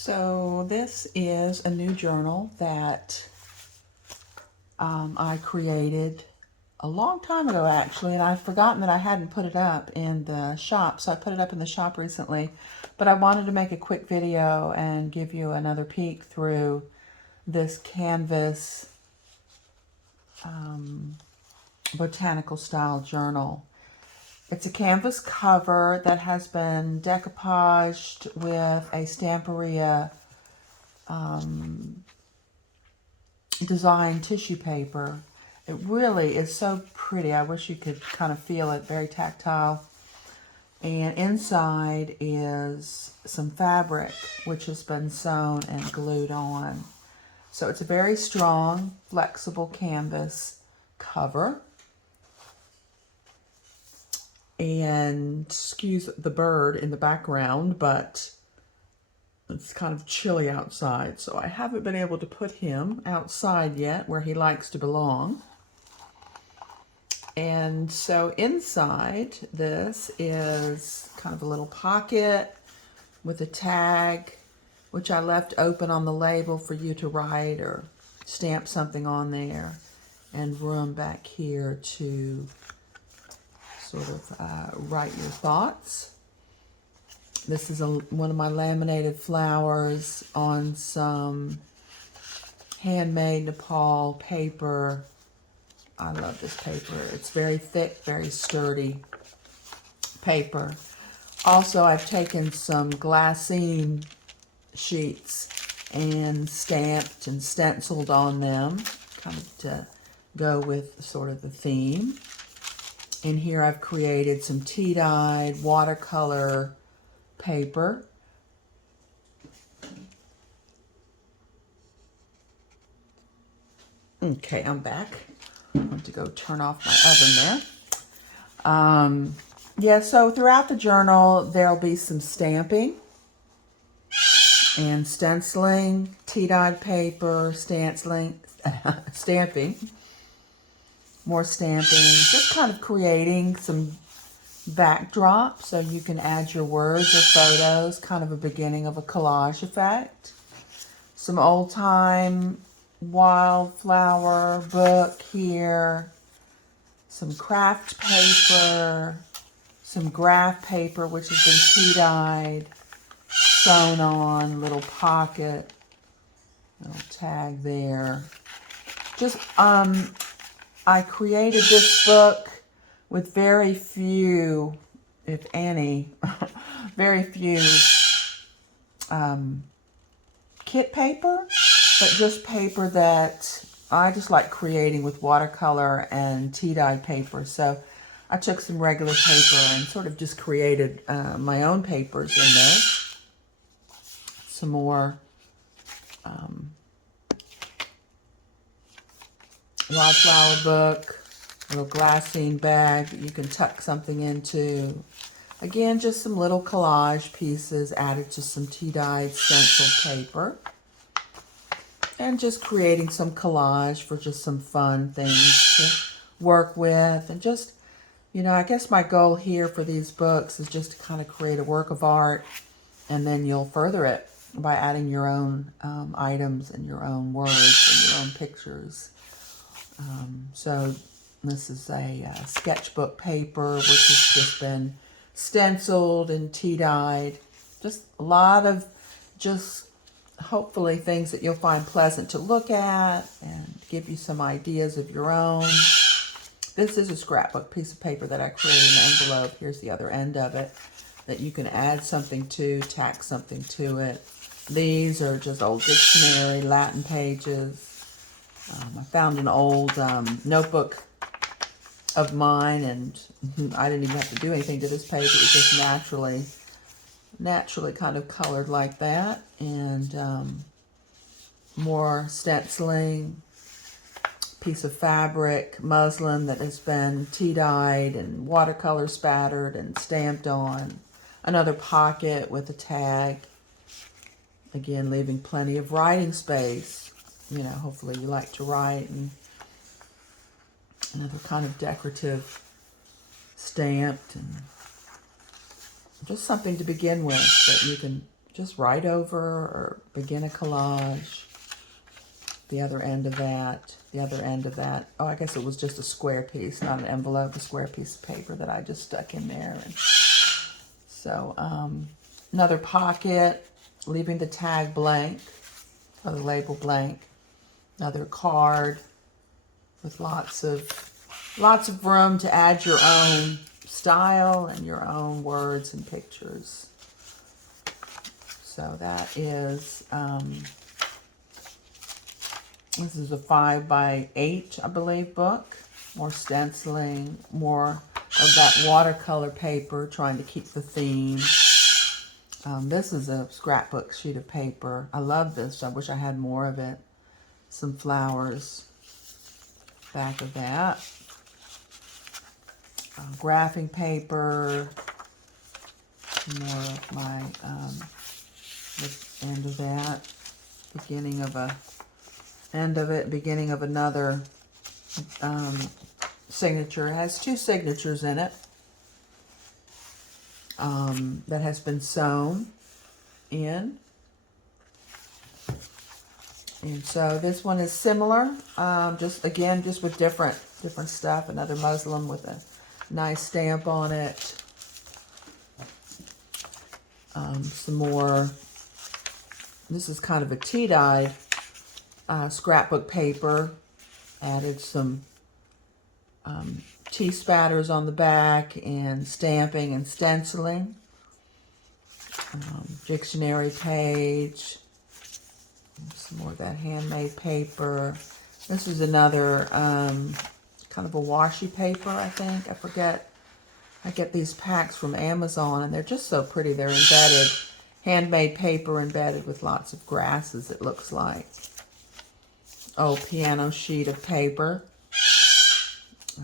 So this is a new journal that I created a long time ago actually, and I've forgotten that I hadn't put it up in the shop, so I put it up in the shop recently. But I wanted to make a quick video and give you another peek through this canvas botanical style journal. It's a canvas cover that has been decoupaged with a Stamperia design tissue paper. It really is so pretty. I wish you could kind of feel it, very tactile. And inside is some fabric which has been sewn and glued on. So it's a very strong, flexible canvas cover. And excuse the bird in the background, but it's kind of chilly outside, so I haven't been able to put him outside yet where he likes to belong. And so inside this is kind of a little pocket with a tag, which I left open on the label for you to write or stamp something on there, and room back here to sort of write your thoughts. This is one of my laminated flowers on some handmade Nepal paper. I love this paper. It's very thick, very sturdy paper. Also, I've taken some glassine sheets and stamped and stenciled on them, kind of to go with sort of the theme. And here I've created some tea-dyed watercolor paper. Okay, I'm back. I want to go turn off my oven there. Yeah, so throughout the journal, there'll be some stamping and stenciling, tea-dyed paper, stenciling, stamping, more stamping, just kind of creating some backdrop so you can add your words or photos, kind of a beginning of a collage effect. Some old-time wildflower book here, some craft paper, some graph paper which has been tea-dyed, sewn on, little pocket, little tag there. Just I created this book with very few, if any, very few kit paper, but just paper that I just like creating with watercolor and tea-dyed paper. So I took some regular paper and sort of just created my own papers in there. Some more wildflower book, little glassine bag that you can tuck something into. Again, just some little collage pieces added to some tea-dyed stenciled paper. And just creating some collage for just some fun things to work with. And just, you know, I guess my goal here for these books is just to kind of create a work of art, and then you'll further it by adding your own items and your own words and your own pictures. So this is a sketchbook paper, which has just been stenciled and tea-dyed. Just a lot of just hopefully things that you'll find pleasant to look at and give you some ideas of your own. This is a scrapbook piece of paper that I created in an envelope. Here's the other end of it that you can add something to, tack something to it. These are just old dictionary, Latin pages. I found an old notebook of mine, and I didn't even have to do anything to this page. It was just naturally kind of colored like that. And more stenciling, piece of fabric, muslin that has been tea-dyed and watercolor spattered and stamped on. Another pocket with a tag, again leaving plenty of writing space. You know, hopefully you like to write. And another kind of decorative stamped, and just something to begin with that you can just write over or begin a collage. The other end of that, oh, I guess it was just a square piece, not an envelope, a square piece of paper that I just stuck in there. And so another pocket, leaving the tag blank, or the label blank. Another card with lots of room to add your own style and your own words and pictures. So that is, this is a 5x8, I believe, book. More stenciling, more of that watercolor paper, trying to keep the theme. This is a scrapbook sheet of paper. I love this. I wish I had more of it. Some flowers. Back of that. Graphing paper. More of my the end of that. Beginning of a end of it. Beginning of another signature. It has two signatures in it. That has been sewn in. And so this one is similar, just with different stuff. Another muslin with a nice stamp on it. Some more, this is kind of a tea-dyed scrapbook paper. Added some tea spatters on the back and stamping and stenciling. Dictionary page. Some more of that handmade paper. This is another kind of a washi paper, I think. I forget. I get these packs from Amazon and they're just so pretty. They're embedded. Handmade paper embedded with lots of grasses, it looks like. Oh, piano sheet of paper.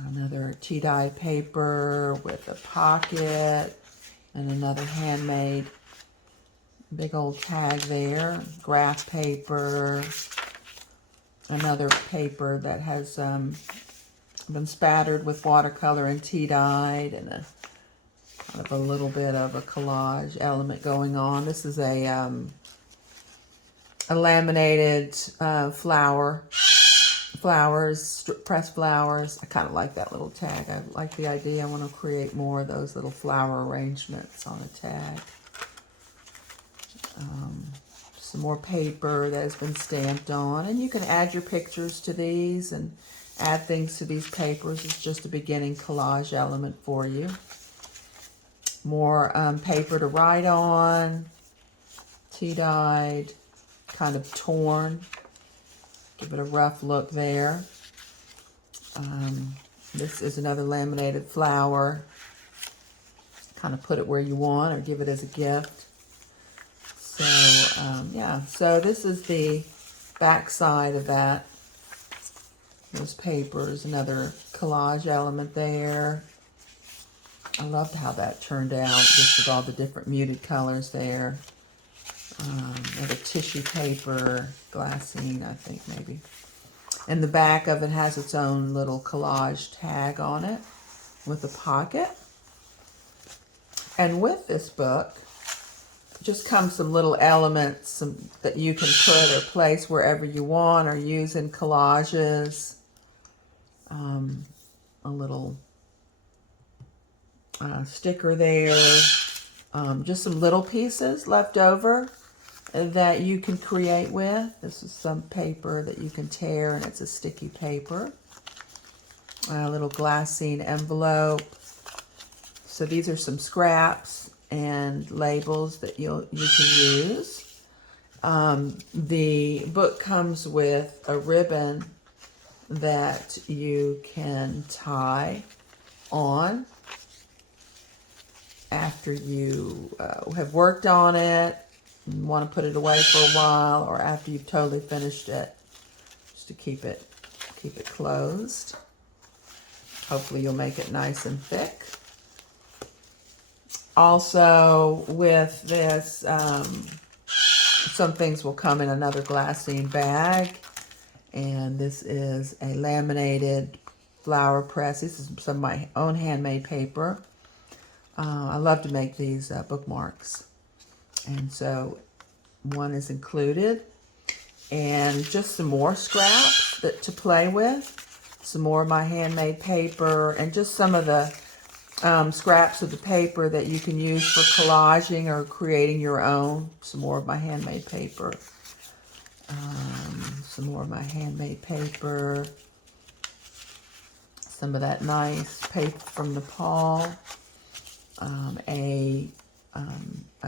Another tea-dyed paper with a pocket and another handmade big old tag there. Graph paper. Another paper that has been spattered with watercolor and tea-dyed, and a kind of a little bit of a collage element going on. This is a laminated flowers, pressed flowers. I kind of like that little tag. I like the idea. I want to create more of those little flower arrangements on a tag. Some more paper that has been stamped on, and you can add your pictures to these and add things to these papers. It's just a beginning collage element for you. More paper to write on, tea-dyed, kind of torn. Give it a rough look there. This is another laminated flower. Kind of put it where you want or give it as a gift. So, yeah. So this is the back side of that. Those papers. Another collage element there. I loved how that turned out, just with all the different muted colors there. Another tissue paper, glassine, I think maybe. And the back of it has its own little collage tag on it with a pocket. And with this book, just comes some little elements that you can put or place wherever you want or use in collages. A little sticker there. Just some little pieces left over that you can create with. This is some paper that you can tear, and it's a sticky paper. A little glassine envelope. So these are some scraps and labels that you can use. The book comes with a ribbon that you can tie on after you have worked on it and want to put it away for a while, or after you've totally finished it, just to keep it closed. Hopefully you'll make it nice and thick. Also with this, some things will come in another glassine bag, and this is a laminated flower press. This is some of my own handmade paper. I love to make these bookmarks. And so one is included. And just some more scraps to play with. Some more of my handmade paper, and just some of the scraps of the paper that you can use for collaging or creating your own. Some more of my handmade paper. Some more of my handmade paper. Some of that nice paper from Nepal. A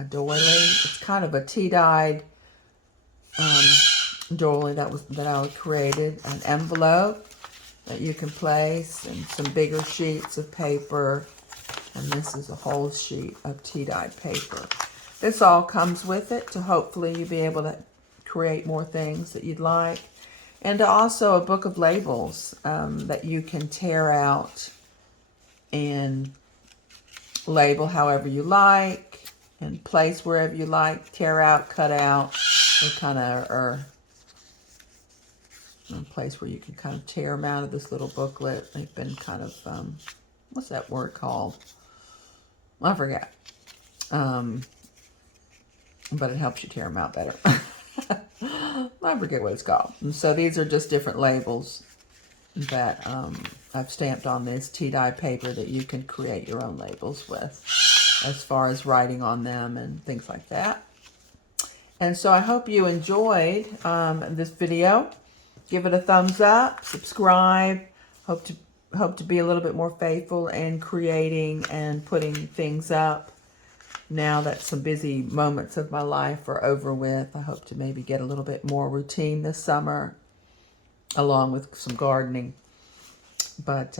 doily. It's kind of a tea-dyed doily that I created. An envelope that you can place, and some bigger sheets of paper. And this is a whole sheet of tea-dyed paper. This all comes with it to hopefully you be able to create more things that you'd like. And also a book of labels that you can tear out and label however you like, and place wherever you like. Tear out, cut out, or kind of, or a place where you can kind of tear them out of this little booklet. They've been kind of, what's that word called? I forget. But it helps you tear them out better. I forget what it's called. And so these are just different labels that I've stamped on this tea-dye paper that you can create your own labels with, as far as writing on them and things like that. And so I hope you enjoyed this video. Give it a thumbs up, subscribe. Hope to be a little bit more faithful in creating and putting things up. Now that some busy moments of my life are over with, I hope to maybe get a little bit more routine this summer, along with some gardening. But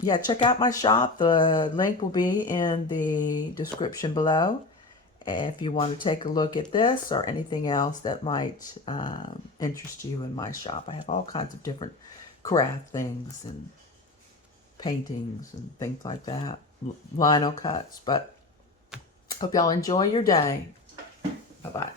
yeah, check out my shop. The link will be in the description below if you want to take a look at this or anything else that might interest you in my shop. I have all kinds of different craft things and paintings and things like that, lino cuts. But hope y'all enjoy your day. Bye-bye.